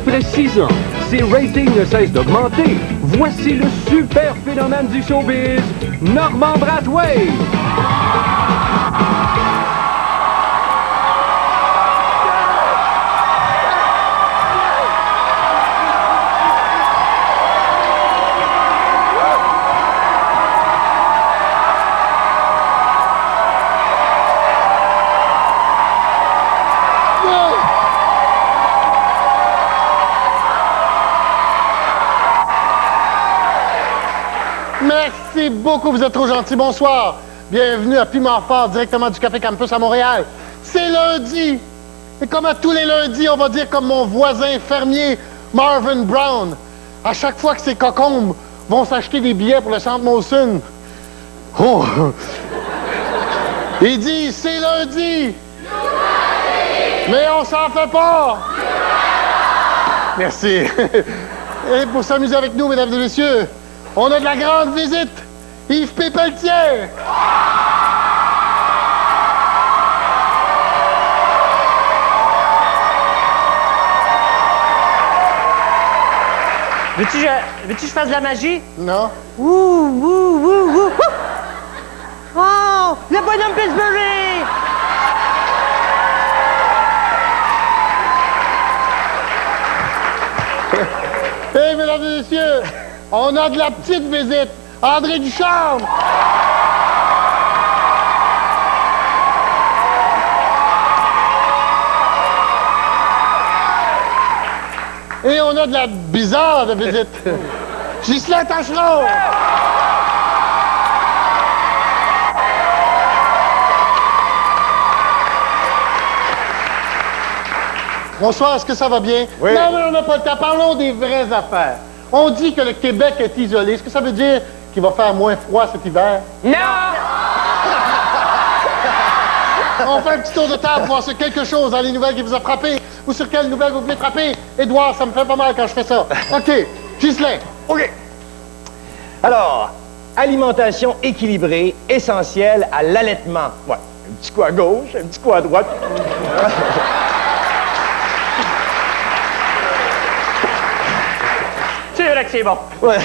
Après 6 ans, ses ratings ne cessent d'augmenter. Voici le super phénomène du showbiz, Normand Brathwaite. Merci beaucoup, vous êtes trop gentils. Bonsoir. Bienvenue à Piment Fort, directement du Café Campus à Montréal. C'est lundi. Et comme à tous les lundis, on va dire comme mon voisin fermier Marvin Brown. À chaque fois que ses cocombes vont s'acheter des billets pour le Centre Molson, oh, il dit, c'est lundi. Mais on s'en fait pas. Merci. Et pour s'amuser avec nous, mesdames et messieurs, on a de la grande visite, Yves Pépeltier. Veux-tu que je fasse de la magie? Non. Ouh, ouh, ouh, ouh. Oh, le bonhomme Pillsbury! Hé, mesdames et messieurs, on a de la petite visite, André Ducharme. Et on a de la bizarre de visite, Ghislain Tachereau. Bonsoir, est-ce que ça va bien? Oui. Non, mais on n'a pas le temps. Parlons des vraies affaires. On dit que le Québec est isolé. Est-ce que ça veut dire qu'il va faire moins froid cet hiver? Non! On fait un petit tour de table pour voir sur quelque chose dans les nouvelles qui vous a frappé ou sur quelles nouvelles vous voulez frapper. Édouard, ça me fait pas mal quand je fais ça. OK. Ghislain. OK. Alors, alimentation équilibrée, essentielle à l'allaitement. Ouais. Un petit coup à gauche, un petit coup à droite. C'est vrai que c'est bon. Ouais.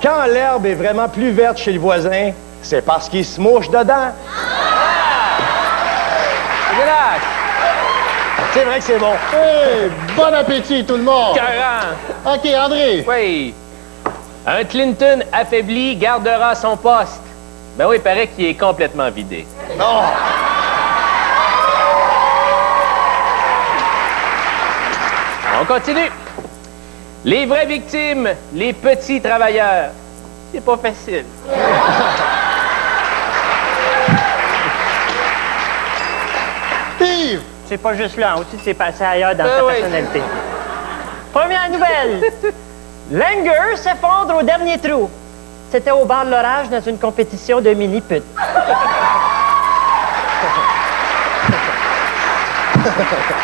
Quand l'herbe est vraiment plus verte chez le voisin, c'est parce qu'il se mouche dedans. C'est vrai que c'est bon. Hey, bon appétit, tout le monde. 40. OK, André. Oui. Un Clinton affaibli gardera son poste. Ben oui, il paraît qu'il est complètement vidé. Non. On continue. Les vraies victimes, les petits travailleurs. C'est pas facile. Yves. C'est pas juste là, aussi c'est passé ailleurs dans Ah sa oui. personnalité. Première nouvelle. Langer s'effondre au dernier trou. C'était au bar de l'orage dans une compétition de mini-pute.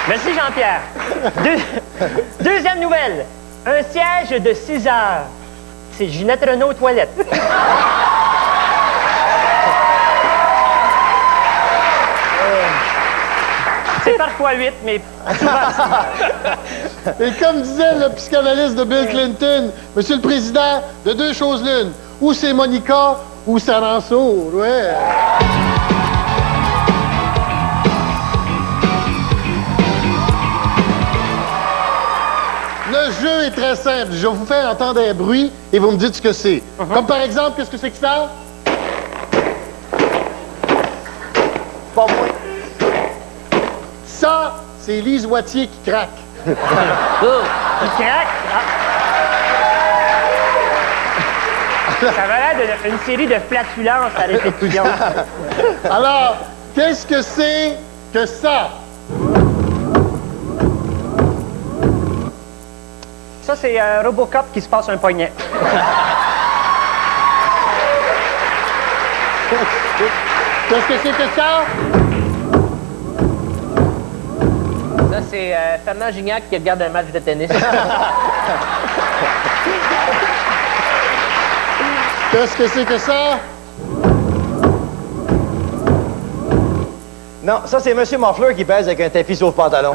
Merci Jean-Pierre. Deuxième nouvelle. Un siège de 6 heures. C'est Ginette Renault aux toilettes. C'est parfois 8, mais souvent. Et comme disait le psychanalyste de Bill Clinton, Monsieur le Président, de deux choses l'une. Ou c'est Monica, ou ça en saute, ouais. Le jeu est très simple. Je vais vous faire entendre un bruit et vous me dites ce que c'est. Comme par exemple, qu'est-ce que c'est que ça? Pas moi. Ça, c'est Lise Wattier qui craque. Il craque. Ça avait l'air d'une série de flatulences à répétition. Alors, qu'est-ce que c'est que ça? Ça, c'est Robocop qui se passe un poignet. Qu'est-ce que c'est que ça? Ça, c'est Fernand Gignac qui regarde un match de tennis. Qu'est-ce que c'est que ça? Non, ça, c'est M. Morfleur qui pèse avec un tapis sauf pantalon.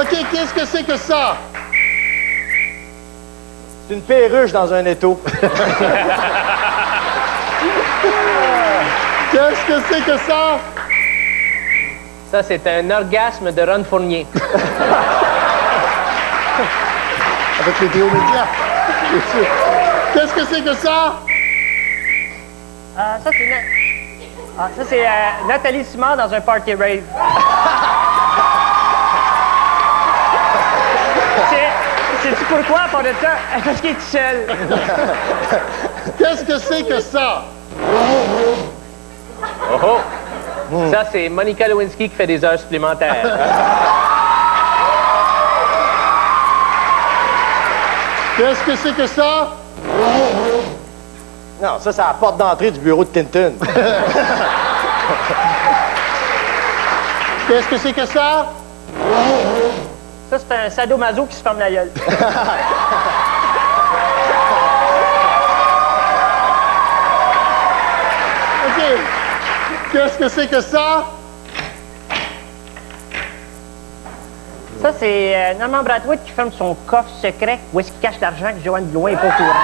OK, qu'est-ce que c'est que ça? C'est une perruche dans un étau. Qu'est-ce que c'est que ça? Ça, c'est un orgasme de Ron Fournier. Avec les Théo Média. Qu'est-ce que c'est que ça? Ça, c'est... ça, c'est Nathalie Simard dans un party rave. Sais-tu pourquoi, à part de ça? Parce qu'il est tout seul. Qu'est-ce que c'est que ça? Oh oh! Ça, c'est Monica Lewinsky qui fait des heures supplémentaires. Qu'est-ce que c'est que ça? Non, ça, c'est la porte d'entrée du bureau de Tintin. Qu'est-ce que c'est que ça? Ça, c'est un sadomaso qui se ferme la gueule. OK. Qu'est-ce que c'est que ça? Ça, c'est Norman Brathwaite qui ferme son coffre secret où est-ce qu'il cache l'argent que Joanne Blouin n'est pas au courant.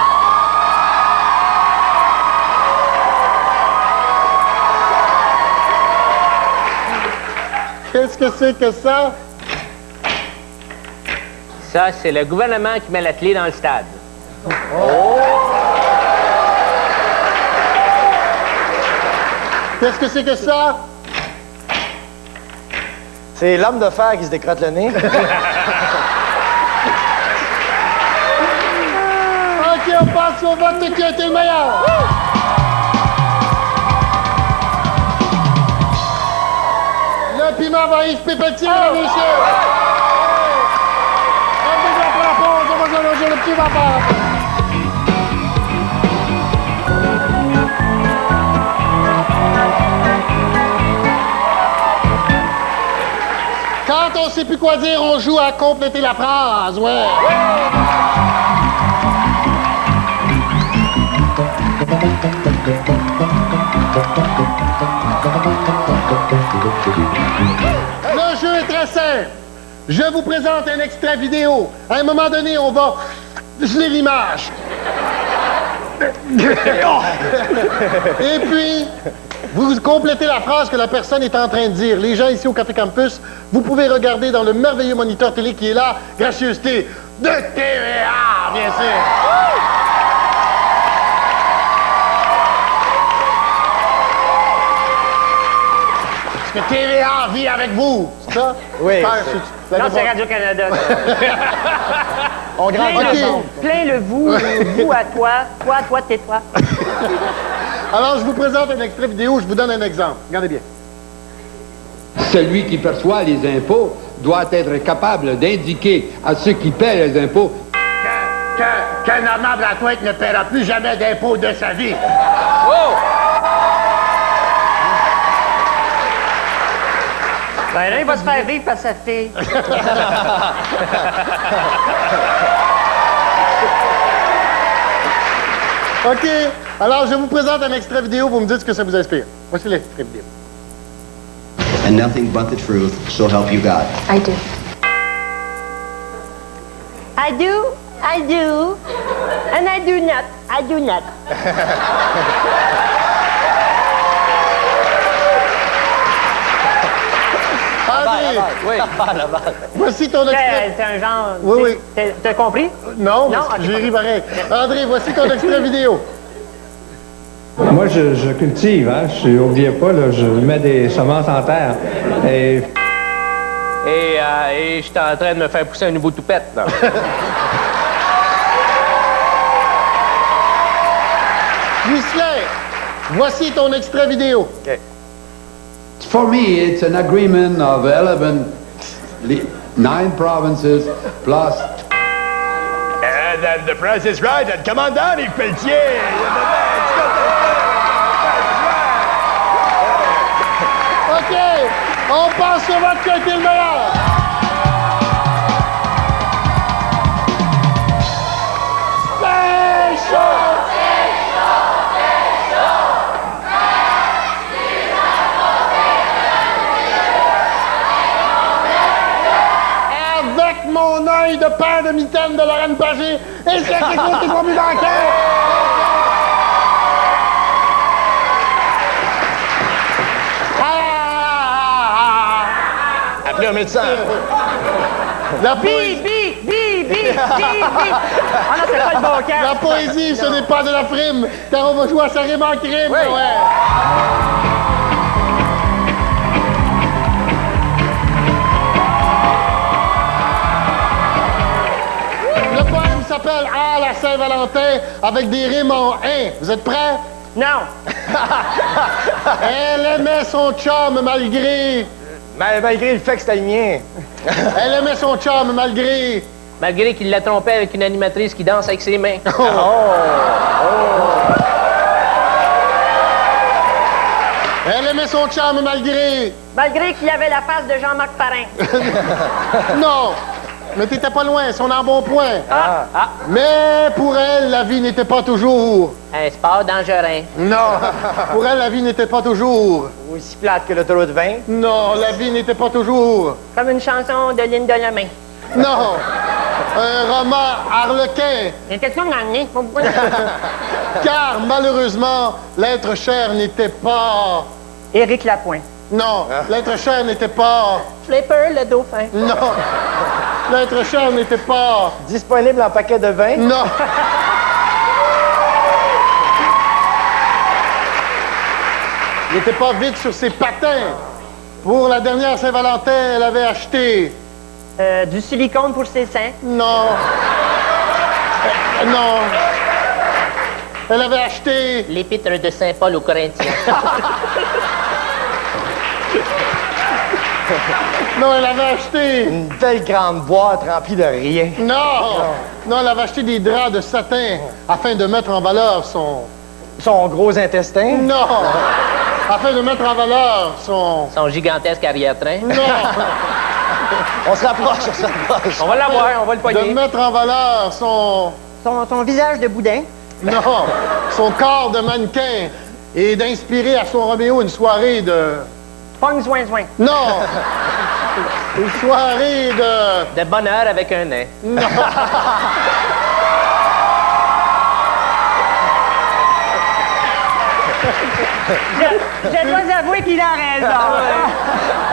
Qu'est-ce que c'est que ça? Ça, c'est le gouvernement qui met la clé dans le stade. Qu'est-ce que c'est que ça? C'est l'homme de fer qui se décrotte le nez. OK, on passe au vote de qui a été le meilleur. Le piment va Yves Pépetier, mesdames et messieurs. On va faire la pause, on va s'allonger le petit vapeur. Quand on sait plus quoi dire, on joue à compléter la phrase, ouais. Le jeu est très simple. Je vous présente un extrait vidéo. À un moment donné, on va geler l'image. Et puis, vous complétez la phrase que la personne est en train de dire. Les gens ici au Café Campus, vous pouvez regarder dans le merveilleux moniteur télé qui est là, gracieuseté de TVA, bien sûr. Est-ce que TVA vit avec vous? C'est ça? Oui, Super, c'est- Non, c'est Radio-Canada. On grandit Ok. ensemble. Plein le vous à toi, toi, tais-toi. Alors, je vous présente un extrait vidéo, je vous donne un exemple. Regardez bien. Celui qui perçoit les impôts doit être capable d'indiquer à ceux qui paient les impôts Que Normand Brathwaite ne paiera plus jamais d'impôts de sa vie. Ben là, il va se faire vivre par sa fille. OK. Alors, je vous présente un extrait vidéo, vous me dites ce que ça vous inspire. Voici l'extrait vidéo. And nothing but the truth, so help you God. I do. I do, and I do not. André, Oui. voici ton extrait... C'est un genre... Oui, oui. T'as compris? Non, mais Non, c'est que ok. j'ai ri pareil. André, voici ton extrait vidéo. Moi, je cultive, hein. N'oubliez pas, là, je mets des semences en terre. Et Et j'étais en train de me faire pousser un nouveau toupette, là. Ghislain, voici ton extrait vidéo. For me, it's an agreement of 9 provinces plus. And then the price is right. And come on down, Yves Pelletier. OK, on passe au vote qui a été le meilleur. C'est chaud! de pain de mitaine de Lorraine Pagé. Et c'est qui côté pour but bancaire. Appelez un médecin. La Bi, poésie, bi, bi, bi, bi, bi. Ah non, c'est pas le bon cœur. la poésie, ce n'est pas de la frime, car on va jouer à ça rime en crime. Oui. Ouais. Le poème s'appelle Ah, la Saint-Valentin, avec des rimes en « un ». Vous êtes prêts? Non. Elle aimait son chum malgré... Malgré le fait que c'était le mien. Elle aimait son chum malgré... Malgré qu'il la trompait avec une animatrice qui danse avec ses mains. Elle aimait son chum malgré... Malgré qu'il avait la face de Jean-Marc Parrain. Non, mais t'étais pas loin, son embonpoint. Mais pour elle, la vie n'était pas toujours... Un sport dangereux. Non, pour elle, la vie n'était pas toujours... Aussi plate que l'autoroute 20. Non, la vie n'était pas toujours... Comme une chanson de Linda Lemay. Non, un roman harlequin, Il y a quelque chose dans le nez. car malheureusement, l'être cher n'était pas... Éric Lapointe. Non, l'être cher n'était pas... Flipper, le dauphin. Non, l'être cher n'était pas... Disponible en paquet de 20. Non. Il n'était pas vite sur ses patins. Pour la dernière Saint-Valentin, elle avait acheté... Du silicone pour ses seins. Non. Non. Elle avait acheté... L'épître de Saint-Paul aux Corinthiens. Non, elle avait acheté... Une belle grande boîte remplie de rien. Non. Non, elle avait acheté des draps de satin afin de mettre en valeur son... Son gros intestin. Non. Afin de mettre en valeur son... Son gigantesque arrière-train. Non. On se rapproche, on se rapproche. On va l'avoir, on va le De poigner. mettre en valeur son... Son visage de boudin. Non. Son corps de mannequin. Et d'inspirer à son Roméo une soirée de... Pogne zoin. Non. Une soirée de... De bonheur avec un nain. Non. Je dois avouer qu'il a raison.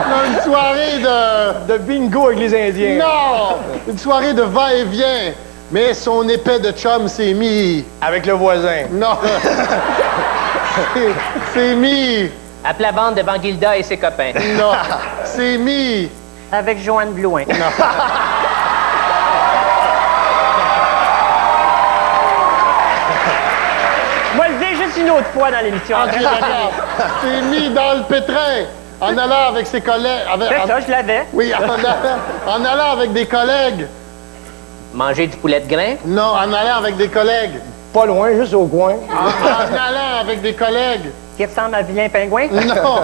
Non, une soirée de... De bingo avec les Indiens. Non. Une soirée de va-et-vient. Mais son épais de chum s'est mis... Avec le voisin. Non. C'est mis... À plat bande devant Gilda et ses copains. Non. C'est mis... Avec Joanne Blouin. Moi, le dire juste une autre fois dans l'émission. Ok, d'accord. C'est mis dans le pétrin. En allant avec ses collègues... C'est ça, je l'avais. Oui, en allant avec des collègues. Manger du poulet de grain. Non, en allant avec des collègues. Pas loin, juste au coin. En allant avec des collègues. Qui ressemble à Vilain Pingouin. Non.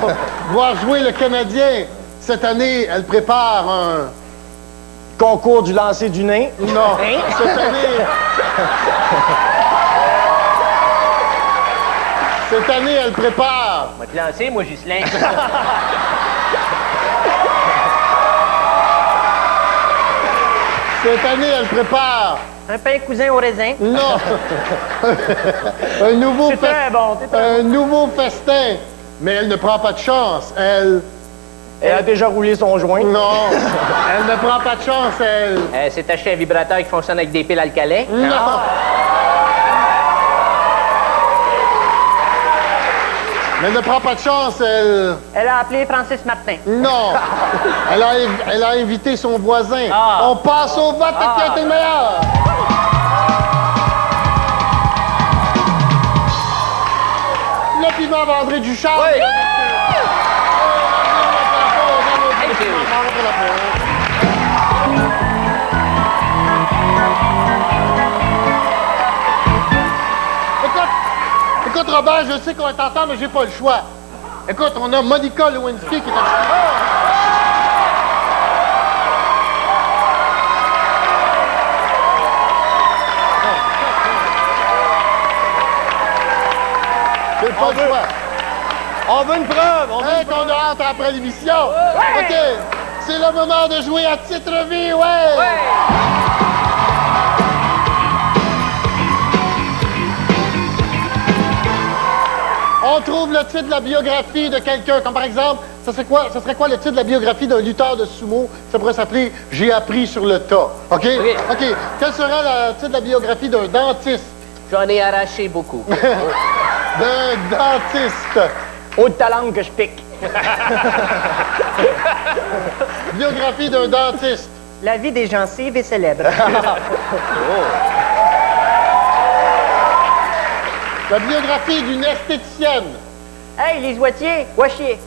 Voir jouer le Canadien. Cette année, elle prépare un... Concours du lancer du nain. Non. Cette année... Cette année, elle prépare... On va te lancer, moi, Ghislain. Cette année, elle prépare... Un pain cousin au raisin. Non. Un nouveau C'est très bon. c'est très Un nouveau festin. Mais elle ne prend pas de chance. Elle... Elle a déjà roulé son joint. Non. Elle ne prend pas de chance, elle... C'est acheté un vibrateur qui fonctionne avec des piles alcalin. Non. Mais elle ne prend pas de chance, elle... Elle a appelé Francis Martin. Non. Elle a invité son voisin. Ah. On passe au vote de qui a été le meilleur. Le piment André Ducharme. Oui. Écoute, Robert, je sais qu'on est ensemble, mais j'ai pas le choix. Écoute, on a Monica Lewinsky qui est J'ai pas le choix. On veut une preuve. On veut Hey, une preuve. qu'on a hâte après l'émission. OK. C'est le moment de jouer à titre vie, ouais. on trouve le titre de la biographie de quelqu'un, comme par exemple, ça serait quoi le titre de la biographie d'un lutteur de sumo? Ça pourrait s'appeler « J'ai appris sur le tas ». OK? OK. Quel serait le titre de la biographie d'un dentiste? J'en ai arraché beaucoup. D'un dentiste. Haute ta langue que je pique. Biographie d'un dentiste. La vie des gencives est célèbre. La biographie d'une esthéticienne. Hey, les joitiers, va chier.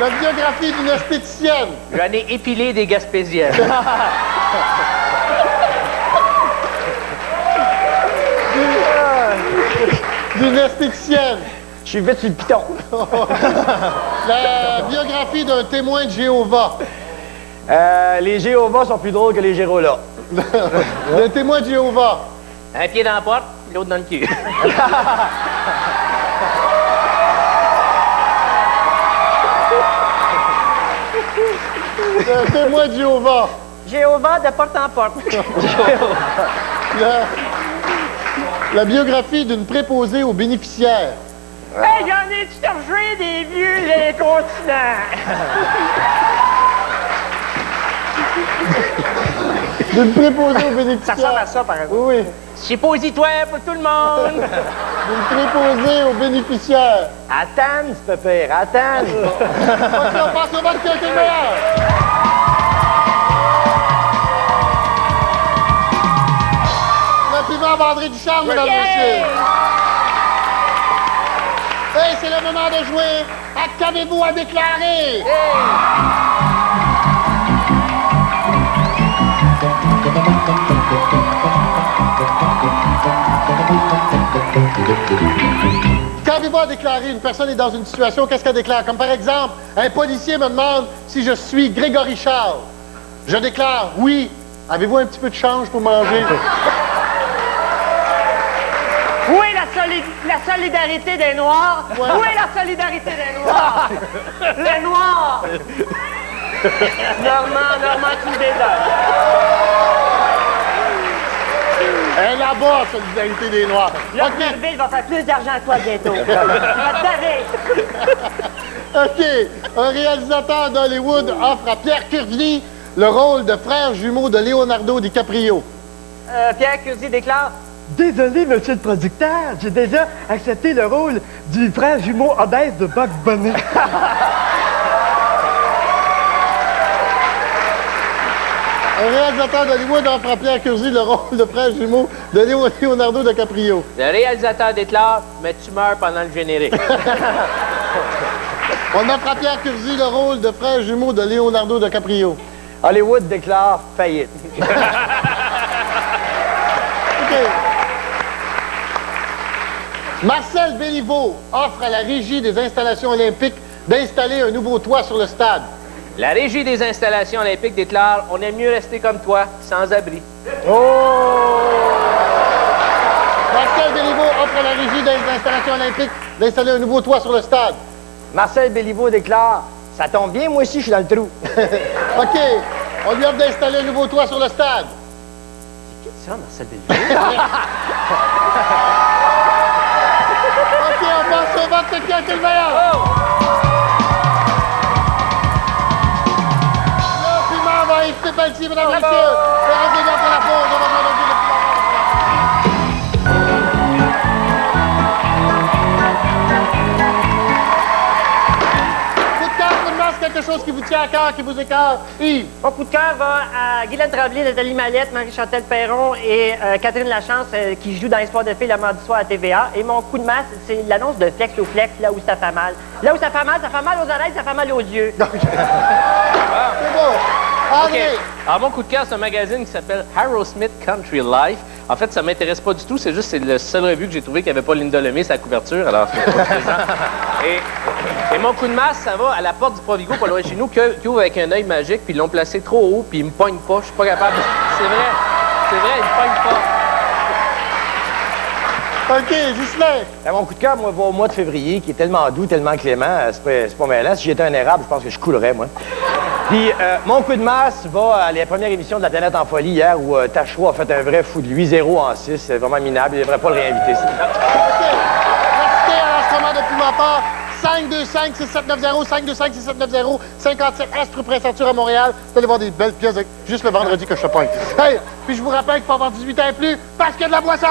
La biographie d'une esthéticienne. J'en ai épilé des Gaspésiennes. D'une esthéticienne. Je suis vite sur le piton. La biographie d'un témoin de Jéhovah. Les Jéhovah sont plus drôles que les Gérolas. D'un témoin de Jéhovah. Un pied dans la porte, l'autre dans le cul. Un témoin de Jéhovah. Jéhovah de porte en porte. La biographie d'une préposée aux bénéficiaires. Hey, j'en ai cherché des vieux incontinents. D'une préposée aux bénéficiaires. Ça ressemble à ça, par exemple. Oui, Suppositoire pour tout le monde. d'une préposée aux bénéficiaires. Attends, c'est pas pire. Attends. OK, on passe au vote qui a été le meilleur. Compliment à André Ducharme, mesdames et messieurs. Hey, c'est le moment de jouer. Qu'avez-vous à déclarer? Qu'avez-vous à déclarer? Une personne est dans une situation, qu'est-ce qu'elle déclare? Comme par exemple, un policier me demande si je suis Grégory Charles. Je déclare oui. Avez-vous un petit peu de change pour manger? Où est la solidarité des Noirs? Ouais. Où est la solidarité des Noirs? Les Noirs! Normand, tu me dédonnes. Elle là-bas, solidarité des Noirs. Lord Merville va faire plus d'argent que toi bientôt. Il va te baver. OK. Un réalisateur d'Hollywood offre à Pierre Curzi le rôle de frère jumeau de Leonardo DiCaprio. Pierre Curzi déclare: Désolé, monsieur le producteur, j'ai déjà accepté le rôle du frère jumeau obèse de Bugs Bunny. Un réalisateur d'Hollywood offre à Pierre Curzi le rôle de frère jumeau de Leonardo DiCaprio. Le réalisateur déclare, mais tu meurs pendant le générique. On offre à Pierre Curzi le rôle de frère jumeau de Leonardo DiCaprio. Hollywood déclare faillite. OK. Marcel Béliveau offre à la Régie des installations olympiques d'installer un nouveau toit sur le stade. La Régie des installations olympiques déclare, on aime mieux rester comme toi, sans abri. Marcel Béliveau offre à la Régie des installations olympiques d'installer un nouveau toit sur le stade. Marcel Béliveau déclare, ça tombe bien, moi aussi, je suis dans le trou. OK. On lui offre d'installer un nouveau toit sur le stade. C'est ça, Marcel Béliveau? OK, on passe au vote de qui a été le meilleur. Le piment va éviter Pelletier, mesdames et messieurs. Restez bien pour la pause. On va jouer le jeu de piment. Coup de cœur, coup de masse, quelque chose qui vous tient à cœur, qui vous écarte. Yves. Mon coup de cœur va à Guylaine Tremblay, Nathalie Mallette, Marie-Chantal Perron et Catherine Lachance qui joue dans l'Histoire de filles le mardi soir à TVA. Et mon coup de masse, c'est l'annonce de Flex au Flex, là où ça fait mal. Là où ça fait mal aux oreilles, ça fait mal aux yeux. C'est beau. OK. Alors, mon coup de cœur, c'est un magazine qui s'appelle Harrowsmith Country Life. En fait, ça m'intéresse pas du tout. C'est juste c'est le seul revue que j'ai trouvé qui avait pas Linda Lemay sa couverture. Alors, c'est pas plaisant. Et mon coup de masse, ça va à la porte du Provigo, pas loin de chez nous, qui ouvre avec un œil magique, puis ils l'ont placé trop haut, puis ils me pognent pas. Je suis pas capable. C'est vrai, ils me pognent pas. OK, Ghislain. Mon coup de cœur, moi, va au mois de février, qui est tellement doux, tellement clément. C'est pas mêlant. Si j'étais un érable, je pense que je coulerais, moi. Puis, mon coup de masse va à la première émission de La Planète en folie hier où Tachereau a fait un vrai fou de lui, 0 en 6. C'est vraiment minable. Il ne devrait pas le réinviter. OK. Restez à l'enregistrement de Piment Fort. 525-6790, 525-6790, 57 Est, rue Prince-Arthur à Montréal. Vous allez voir des belles pièces juste le vendredi que je te pogne. Hey, puis je vous rappelle qu'il faut avoir 18 ans et plus parce qu'il y a de la boisson!